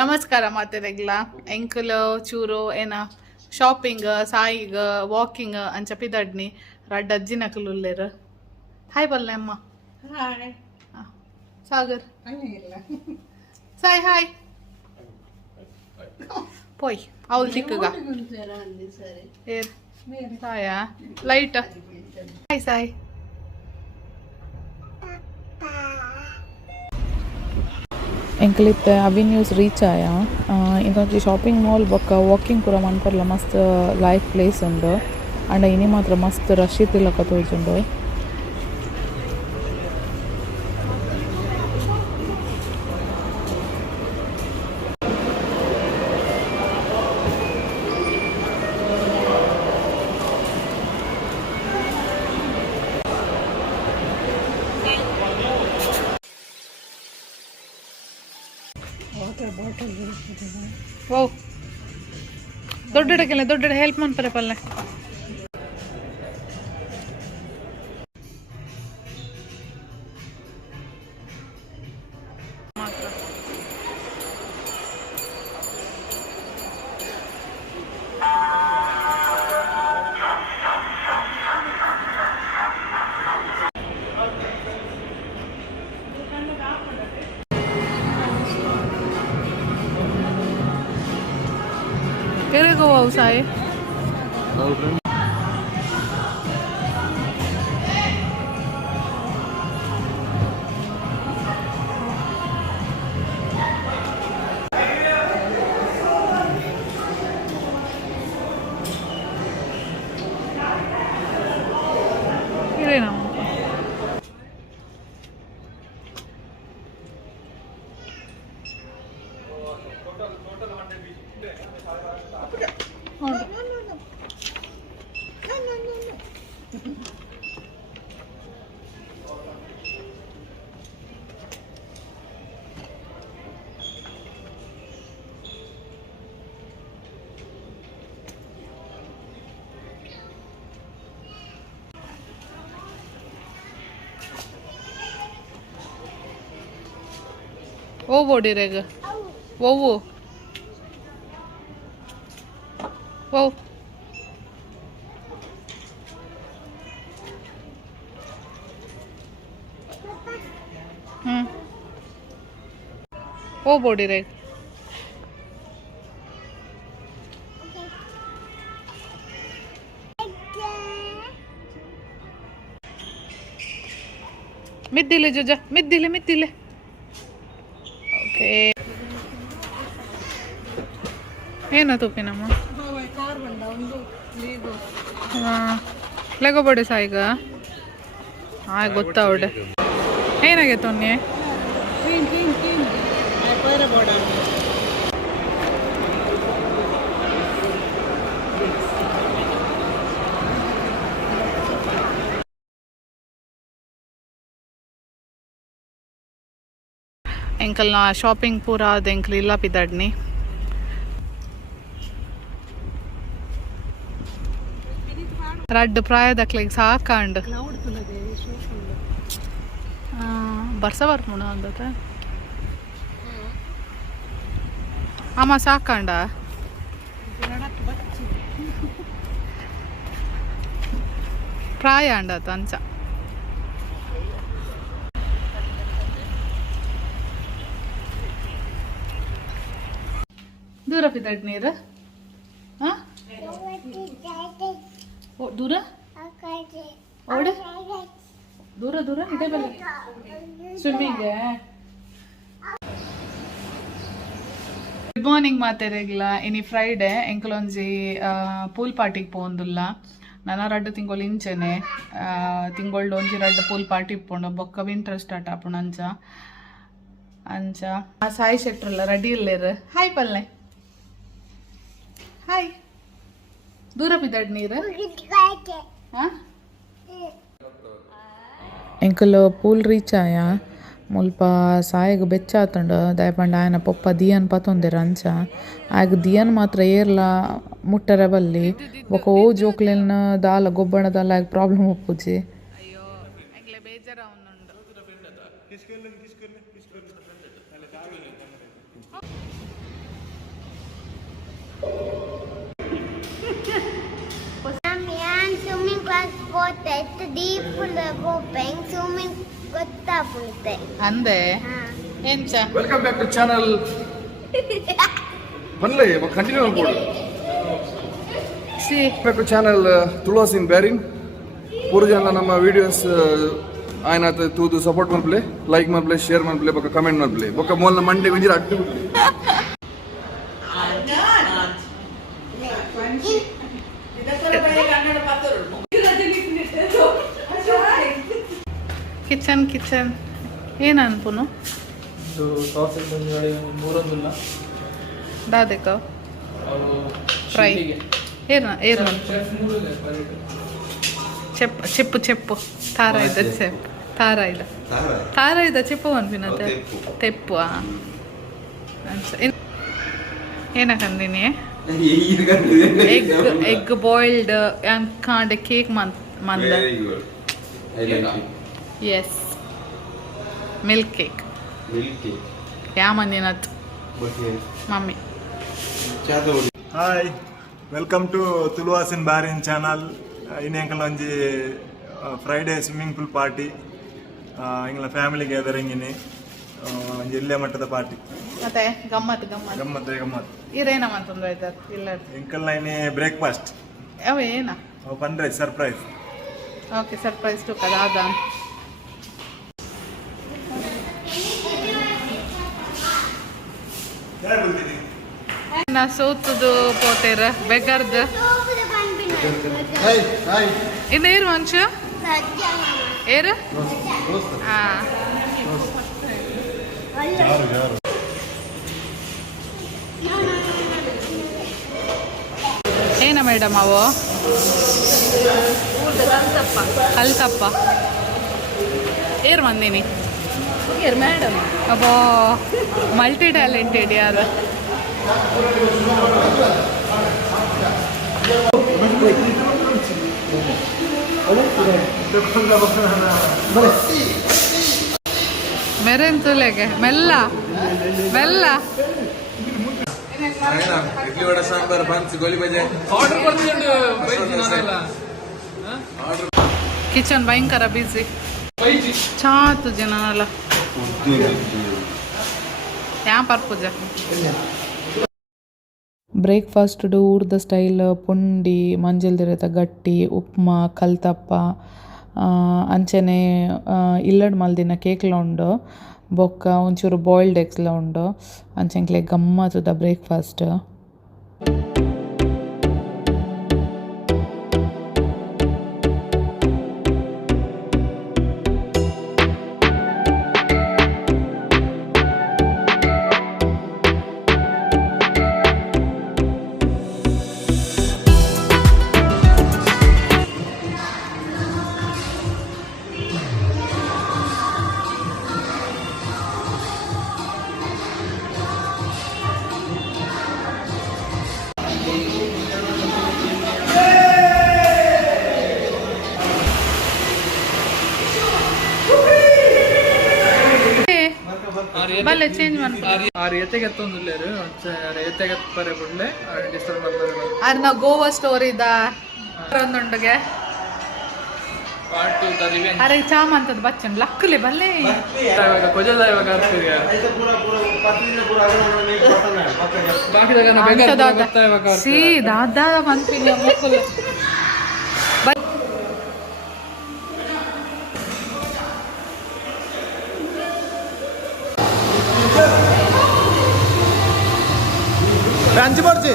ನಮಸ್ಕಾರ ಮಾತೆರೆಗ್ಲ ಎಂಕಲ್ ಚೂರು ಏನ ಶಾಪಿಂಗ್ ಸಾಯಿಗ್ ವಾಕಿಂಗ್ ಅಂಚ ಪಿದಡ್ನಿ ರಡ್ಡ್ ಅಜ್ಜಿನಕಲ್ ಉಲ್ಲೇರ್ ಹಾಯ್ ಬಲ್ಲೆ ಅಮ್ಮ ಹಾಯ್ ಸಾಗರ್ ಇಲ್ಲ ಸಾಯ್ ಹಾಯ್ ಪೋಯ್ ಅವಳು ತಿಕ್ಕಗ ಸರಿ ಏರ್ ಸಾಯ ಲೈಟ್ ಹಾಯ್ ಸಾಯ್ ಎಂಕ್ಲಿತ್ತೆ ಅವೆನ್ಯೂಸ್ ರೀಚ್ ಆಯ ಇದೊಂದು ಶಾಪಿಂಗ್ ಮಾಲ್ ಬೊಕ್ಕ ವಾಕಿಂಗ್ ಪೂರ ಮನ್ಪರ್ಲ ಮಸ್ತ್ ಲೈಫ್ ಪ್ಲೇಸ್ ಉಂಡು ಅಂಡ ಇನಿ ಮಾತ್ರ ಮಸ್ತ್ ರಶ್ ಇತ್ತಿಲಕ ತೋಜುಂಡು ಓ ದೊಡ್ಡಡಕ್ಕೆಲ್ಲ ದೊಡ್ಡ ಹೆಲ್ಪ್ ಮಾಡ್ತಾರೆ ಪಲ್ಲೆ Kira ko wow say. Kira na. ಓ ಬೋಡಿರೆಗ ಓವು ಓ ಓ ಬೋಡಿರೆಗ ಮಿದ್ದಿಲೆ ಜುಜ ಮಿದ್ದಿಲೆ ಮಿದ್ದಿಲೆ ಓಕೆ ಏನ ತುಪ್ಪಿನಮ್ಮ ಹಾಂ ಲೆಗೋ ಬಡಿ ಸಾಯಿಗ ಹಾಂ ಗೊತ್ತಾವಡೆ ಏನಾಗೈತೆ ಒನ್ನೆ ಎಂಕಲ್ನ ಶಾಪಿಂಗ್ ಪೂರ ಅದು ಎಂಕಲ್ ಇಲ್ಲ ಪಿದಡ್ನಿ ರಡ್ಡ್ ಪ್ರಾಯದಕ್ಲೆಗ್ ಸಾಕಾಂಡ್ ಬರ್ಸ ಬರ್ಪುಣ ಅಂದತೆ ಅಮ್ಮ ಸಾಕಾಂಡ ಪ್ರಾಯ ಅಂಡತ ಅಂಚ ದೂರ ಪಿದಡ್ ನೀರು ಹಾಂ ದೂರ ಓಡೆ ದೂರ ದೂರ ಇದೆ ಬಲ್ಲ ಸ್ವಿಮ್ಮಿಂಗ್ ಗುಡ್ ಮಾರ್ನಿಂಗ್ ಮಾತೆರೆಗ್ಲ ಇನಿ ಫ್ರೈಡೆ ಎಂಕಲೊಂಜಿ ಪೂಲ್ ಪಾರ್ಟಿಗೆ ಪೋಂದುಲ್ಲ ನನ್ನ ರಡ್ಡು ತಿಂಗಳು ಇಂಚೆನೆ ತಿಂಗೊಳ್ಡು ಒಂಜಿ ರಡ್ಡು ಪೂಲ್ ಪಾರ್ಟಿ ಇಪ್ಪುಂಡು ಬೊಕ್ಕ ವಿಂಟರ್ ಸ್ಟಾರ್ಟ್ ಆಪುಂಡು ಅಂಚ ಅಂಚ ಸಾಯಿ ಶೆಟ್ರಲ್ಲ ರೆಡಿ ಇಲ್ಲೇರು ಹಾಯ್ ಪಲ್ಲೆ ಹಾಯ್ ದೂರ ಬಿದ್ದಡ್ ನೀರು ಎಂಕಲ್ ಪೂಲ್ ರೀಚ್ ಆಯ ಮುಲ್ಪ ಸಾಯಿಗೆ ಬೆಚ್ಚ ಆತಂಡು ದಯಪಂಡ ಆಯನ ಪೊಪ್ಪ ದಿಯನ್ ಪತೊಂದೆರ್ ಅಂಚ ಆಯ್ಗ ದಿಯನ್ ಮಾತ್ರ ಏರ್ಲ ಮುಟ್ಟರೆ ಬಲ್ಲಿ ಬೊಕ ಓ ಜೋಕ್ಲೆನ ದಾಲ ಗೊಬ್ಬಣ ದಾಲ ಆಯ್ಗ ಪ್ರಾಬ್ಲಮ್ ಉಪ್ಪುಜಿ ಬೇಜಾರ. goopeng swimming ಗೊತ್ತಾಗ್ಬಿಡುತ್ತೆ ಅಂದೆ ಎಂಚ ವೆಲ್ಕಮ್ ಬ್ಯಾಕ್ ಟು ಚಾನಲ್ ಬನ್ಲೆ ಕಂಟಿನ್ಯೂ ಮಾಡ್ಬೋದು ಸಿ ಬ್ಯಾಕ್ ಟು ಚಾನಲ್ ತುಳಾಸ್ ಇನ್ ಬ್ಯಾರಿನ್ ಪೂರ ಜನ ನಮ್ಮ ವಿಡಿಯೋಸ್ ఆయన ತೂದು ಸಪೋರ್ಟ್ ಮಾಡ್ಲೆ ಲೈಕ್ ಮಾಡ್ಲೆ ಶೇರ್ ಮಾಡ್ಲೆ ಬೊಕ್ಕ ಕಮೆಂಟ್ ಮಾಡ್ಲೆ ಬೊಕ್ಕ ಮೋಲ್ನ ಮಂಡೆ ವಿಂಜಿರ ಅಡ್ಡು ಕಿಚನ್ ಕಿಚನ್ ಏನು ಅನ್ಪುನು ಇದು ಸಾಸೇಜ್ ಒಂದುಗಡೆ ಮೂರೊಂದಿಲ್ಲ ದಾದೆಕ ಫ್ರೈ ಏರು చెప్పు చెప్పు చెప్పు తారాయిద చెప్పు తారాయిద చెప్పు అనిపినది తెప్పు ಏನಕಂದಿನಿ ಎಗ್ ಬಾಯ್ಲ್ಡ್ ಕಾಂಡೆ ಕೇಕ್ ಮಂದ ಎಸ್ ಮಿಲ್ಕ್ ಕೇಕ್ ಯಾ ಮಂದಿನತ್ ಮಮ್ಮಿ ಹಾಯ್ ವೆಲ್ಕಮ್ ಟು ತುಳುವಾಸ್ ಇನ್ ಬ್ಯಾರಿನ್ ಚಾನಲ್ ಇನ್ನೆಂಕಲ್ ಒಂಜಿ ಫ್ರೈಡೇ ಸ್ವಿಮ್ಮಿಂಗ್ ಪೂಲ್ ಪಾರ್ಟಿ ಇಂಗ್ಲ ಫ್ಯಾಮಿಲಿ ಗ್ಯಾದರಿಂಗ್ ಇನ್ನಿ ಒಂಜಿ ಇಲ್ಲೇ ಮಟ್ಟದ ಪಾರ್ಟಿ ಮತ್ತೆ ಗಮ್ಮತ್ ಗಮ್ಮತ್ ಗಮ್ಮತ್ ಇರೇನ ಮಂತಂದು ಆಯ್ತಾರ ಇಲ್ಲ ಎಂಕಲ್ನ ಇನ್ನಿ ಬ್ರೇಕ್ಫಾಸ್ಟ್ ಅವ ಏನ ಪಂಡ್ರೈಸ್ ಸರ್ಪ್ರೈಸ್ ಓಕೆ ಸರ್ಪ್ರೈಸ್ ಟು ಕದಾದ ನಾ ಸೋತದು ಪೋತೇರ ಬೆಗರ್ದು ಇದು ಏರು ಮಂಚ ಏರು ಹಾಂ ಏನ ಮೇಡಮ್ ಅವು ಕಲ್ತಪ್ಪ ಏರು ಮಂದಿನಿ ಮೇಡಮ್ ಅಬ್ಬೋ ಮಲ್ಟಿ ಟ್ಯಾಲೆಂಟೆಡ್ ಯಾರು ಮೆರೆನ್ ತುಲೆಗೆ ಮೆಲ್ಲ ಮೆಲ್ಲ ಇಡ್ಲಿ ವಡೆ ಸಾಂಬಾರ್ ಬನ್ಸ್ ಗೋಲಿ ಬಜೆ ಆರ್ಡರ್ ಕೊಡ್ತಿದ್ದೆ ಬೈಜಿ ನಾನೆಲ್ಲ ಕಿಚನ್ ಭಯಂಕರ ಬಿಸಿ ಬೈಜಿ ಚಾತು ಜನಲ್ಲ ಯಾ ಪರ್ಪುಜ ಬ್ರೇಕ್ಫಾಸ್ಟ್ ಊರ್ದ ಸ್ಟೈಲ್ ಪುಂಡಿ ಮಂಜಲ್ದಿರತ ಗಟ್ಟಿ ಉಪ್ಮಾ ಕಲ್ತಪ್ಪ ಅಂಚನೆ ಇಲ್ಲಡ್ ಮಲ್ದಿನ ಕೇಕ್ಲ ಉಂಡು ಬೊಕ್ಕ ಒಂಚೂರು ಬಾಯ್ಲ್ಡ್ ಎಗ್ಸ್ಲ ಉಂಡು ಅಂಚೆಂಕ್ಲೆ ಗಮ್ಮತ್ತದ ಬ್ರೇಕ್ಫಾಸ್ಟ್ ಬಲ್ಲೆ ಚೇಂಜ್ ಮಾಡ್ತಾರೆ ಆರು ಎತ್ತೆಗೆ ಎತ್ತೊಂದಿಲ್ಲೇರು ಎತ್ತೆಗೆ ಬರೇ ಬಿಡ್ಲೆ ಡಿಸ್ಟರ್ಬ್ ಮಾಡ್ತಾರೆ ಆರ್ ನಾ ಗೋವಾ ಸ್ಟೋರಿದ ಒಂದುಂಡುಗೆ ಪಾರ್ಟ್ ಟು ದ ರಿವೆಂಜ್ ಅರೆ ಚಾಮಂತದ ಬಚ್ಚನ್ ಲಕ್ಕಲೆ ಬಲ್ಲೆ ಇವಾಗ ಕೊಜಲ ಇವಾಗ ಆಗ್ತಿದೆ ಬಾಕಿದಾಗ ನಾ ಬೇಕಾದ್ರೆ ಬರ್ತಾ ಇವಾಗ ಸಿ ದಾದಾ ಬಂತೀನಿ ಮುಕ್ಕುಲ್ ಅഞ്ചು ಬರ್ಜಿ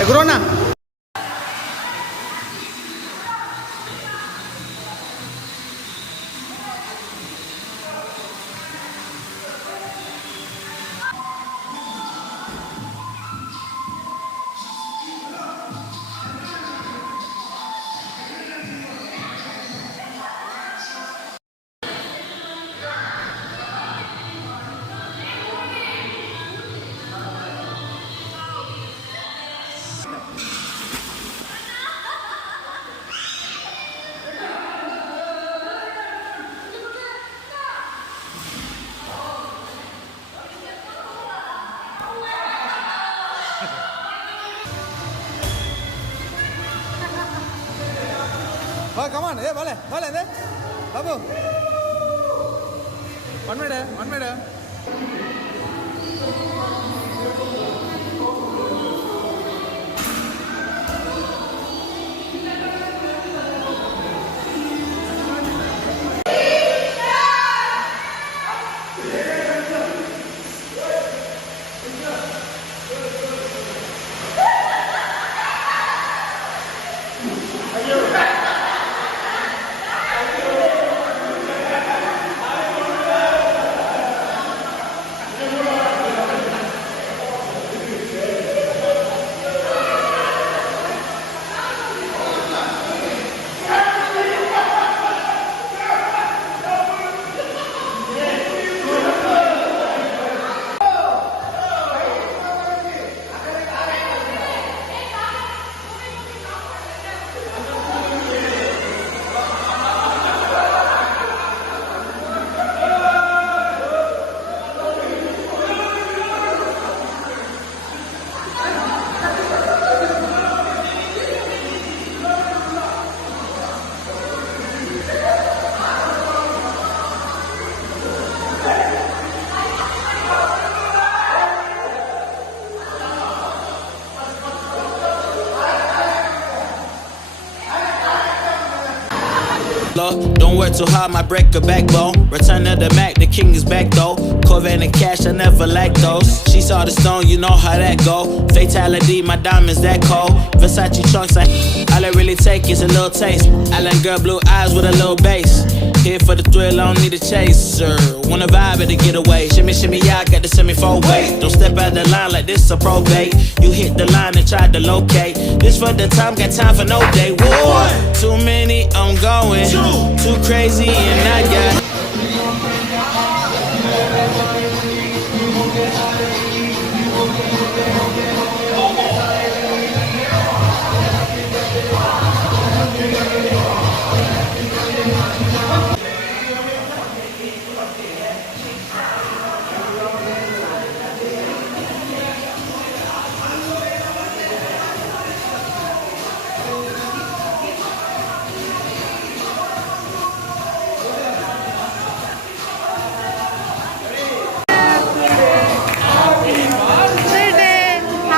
ಎಗ್ರೋನಾ ಕಮಾನ್ ಏ ಬಾಲೆ ಬಾಲೆ ಅದೇ Babu 1 minute Don't work too hard, might break a backbone. Return to the Mac, the king is back though. Corvette and cash, I never lack those. She saw the stone, you know how that go. Fatality, my diamonds that cold. Versace trunks, all I really take is a little taste. Island girl, blue eyes with a little bass. Here for the thrill, I don't need a chaser. Wanna vibe at the getaway. Shimmy, shimmy, yeah, I got the semi-4 weight. Don't step out the line like this a probate. You hit the line and try to locate. This for the time, got time for no day. One, too many, I'm going. Too crazy and I got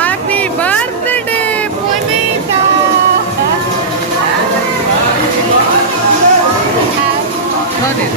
Happy birthday, Punita! No need.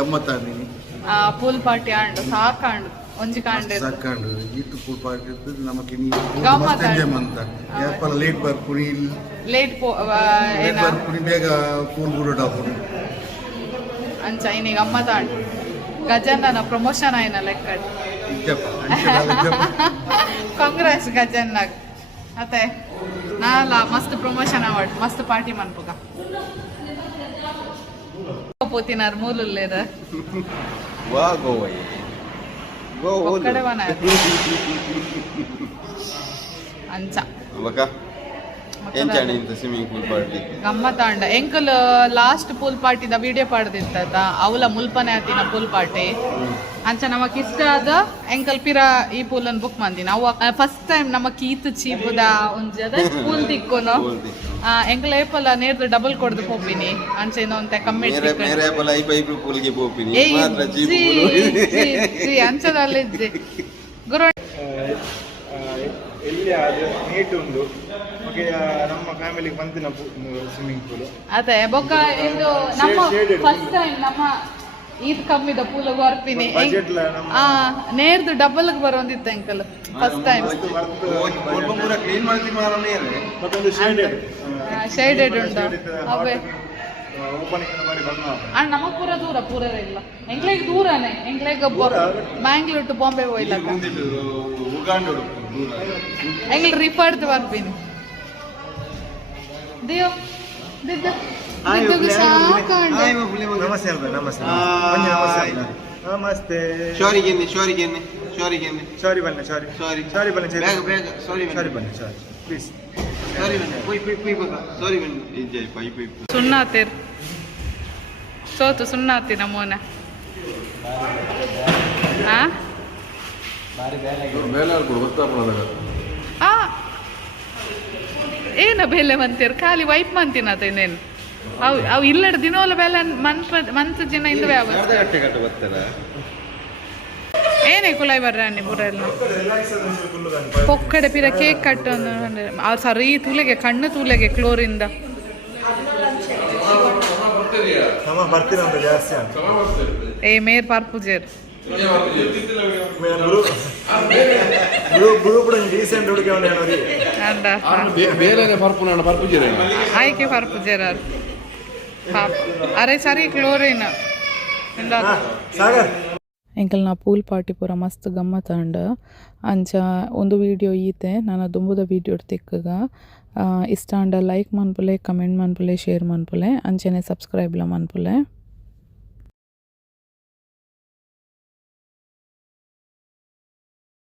ಗಮ್ಮತ್ತಾಗಿ pool party ಆಂಡು ಸಾಕಾಂಡು ಒಂಜಿ ಕಾಂಡೆ ಸಾಕಾಂಡು ಈತು pool party ಇರ್ತದೆ ನಮಗೆ ಗಮ್ಮತ್ ಎಂಜಾಯ್ ಮಂತ ಯಾಪಲ ಲೇಟ್ ಬರ್ಪುನಿ ಲೇಟ್ ಬರ್ಪುನಿ ಬೇಗ ಪೂಲ್ ಬುಡೋಡ ಹಾಪುನಿ ಅಂಚ ಇನ್ನೀಗ ಗಮ್ಮತ್ ಆಂಡು ಗಜಂದನ ಪ್ರಮೋಷನ್ ಆಯ್ನ ಲೆಕ್ಕ ಇಜ್ಜಪ್ಪ ಕಾಂಗ್ರೆಸ್ ಗಜನ್ನಾಗ್ ಅತ್ತೆ ನಾಲ ಮಸ್ತ್ ಪ್ರಮೋಷನ್ ಅವಾರ್ಡ್ ಮಸ್ತ್ ಪಾರ್ಟಿ ಮನ್ಪುಗ ಪೋತಿನಾರ್ ಮೂಲುಲ್ಲೇರ ವಾ ಗೋವೈ ಗೋ ಒಕ್ಕಡೆ ವನ ಅಂಚ ಬಕ ಎಂಚಾಣಿ ಇಂತ ಸ್ವಿಮ್ಮಿಂಗ್ ಪೂಲ್ ಪಾರ್ಟಿ ಗಮ್ಮತ್ತಾಂಡ ಎಂಕಲ್ ಲಾಸ್ಟ್ ಪೂಲ್ ಪಾರ್ಟಿದ ವಿಡಿಯೋ ಪಾಡ್ದಿತ್ತ ಅವಲ ಮುಲ್ಪನೆ ಆತಿನ ಪೂಲ್ ಪಾರ್ಟಿ ಅಂಚ ನಮಕ್ ಇಷ್ಟ ಆದ ಎಂಕಲ್ ಪಿರ ಈ ಪೂಲನ್ ಬುಕ್ ಮಂದಿನ ಅವ ಫಸ್ಟ್ ಟೈಮ್ ನಮಕ್ ಈತ್ ಚೀಪುದ ಒಂಜದ ಪೂಲ್ ತಿಕ್ಕೋನು ಎಂಕಲ್ ಏಪಲ ನೇರ್ದು ಡಬಲ್ ಕೊಡ್ದು ಹೋಪಿನಿ ಅಂಚ ಇನ್ನೊಂತೆ ಕಮ್ಮಿ ಮೇರೆ ಪಲ ಐ ಪೈಪ್ ಪೂಲ್ಗೆ ಪೋಪಿನಿ ಮಾತ್ರ ಅಂಚದಲ್ಲಿ ಗುರು ಎಲ್ಲಿ ಅದು ನೀಟ್ ಉಂಟು ಓಕೆ ನಮ್ಮ ಫ್ಯಾಮಿಲಿಗೆ ಬಂದಿನ ಸ್ವಿಮ್ಮಿಂಗ್ ಪೂಲ್ ಅದೇ ಬೊಕ್ಕ ಇದು ನಮ್ಮ ಫಸ್ಟ್ ಟೈಮ್ ನಮ್ಮ ಈದ್ ಕಮ್ಮಿದ ಪೂಲ್ ಬರ್ತೀನಿ ನೇರ್ದು ಡಬಲ್ ಬರೋಂದಿತ್ತು ಅಂಕಲ್ ಫಸ್ಟ್ ಟೈಮ್ ಪೂರ ಕ್ಲೀನ್ ಮಾಡ್ತಿ ಮಾರನೇ ಮತ್ತೊಂದು ಶೇಡೆಡ್ ಉಂಟು ಅವೇ ಓಪನಿಂಗ್ ಮಾಡಿ ಬಂದ ನಮ್ಮ ಪೂರ ಇಲ್ಲ ಎಂಕ್ಲೆಗ್ ದೂರನೇ ಎಂಕ್ಲೆಗ್ ಬ್ಯಾಂಗ್ಳೂರ್ ಟು ಬಾಂಬೆ ಹೋಯ್ಲ ಉಗಾಂಡೋಡು ಎಂಗ್ಲ್ ರಿಫರ್ಡ್ ಬರ್ತೀನಿ ದಿಯೋ ಸಾಕಾಂಡ ನಮಸ್ತೆ ಅಲ್ವಾ ನಮಸ್ತೆ ನಮಸ್ತೆ ನಮಸ್ತೆ ಸಾರಿ ಬನ್ನಿ ಪ್ಲೀಸ್ ಸುಣ್ಣಾತಿರ್ ಸೋತು ಸುಣ್ಣಾತಿ ನಮ್ಮೋನ ಏನ ಬೆಲೆ ಮಂತೀರ್ ಖಾಲಿ ವೈಪ್ ಮಂತಿನತ ಇನ್ನೇನು ಅವು ಇಲ್ಲಡ ದಿನೋಲ ಬೆಲೆ ಮಂತ್ ಜನ ಇಂದ ಏನೇ ಕುಲಾಯ್ ಬರ್ರ ಅನ್ನಿ ಪೂರ ಎಲ್ಲ ಪೊಕ್ಕಡೆ ಪಿರ ಕೇಕ್ ಕಟ್ಟು ಅವ್ರು ಸರಿ ತೂಲೆಗೆ ಕಣ್ಣು ತೂಲೆಗೆ ಕ್ಲೋರಿಂದ ಬರ್ತೀರ ಅಂತ ಜಾಸ್ತಿ ಏ ಮೇರ್ ಪಾರ್ಪುಜೇರ್ ಗ್ರೂಪ್ ಡೀಸೆಂಟ್ ಹುಡುಗಿ ಅಂಡ ಬೇರೆ ಪರ್ಪುಜೀರ ಆಯ್ಕೆ ಪಾರ್ಪುಜೇರ್ ಅರೆ ಸರಿ ಕ್ಲೋರಿನ್ ಸಾಗರ್ ಎಂಕಲ್ ನಾ ಪೂಲ್ ಪಾರ್ಟಿ ಪೂರ ಮಸ್ತ್ ಗಮ್ಮತ್ ಅಂಡ ಅಂಚ ಒಂದು ವಿಡಿಯೋ ಈತೆ ನಾನು ದುಂಬುದ ವಿಡಿಯೋ ತಿಕ್ಕಗ ಇಷ್ಟ ಅಂಡ ಲೈಕ್ ಮನ್ಪುಲೆ ಕಮೆಂಟ್ ಮನ್ಪುಲೆ ಶೇರ್ ಮನ್ಪುಲೆ ಅಂಚೆನೆ ಸಬ್ಸ್ಕ್ರೈಬ್ಲ ಮನ್ಪುಲೆ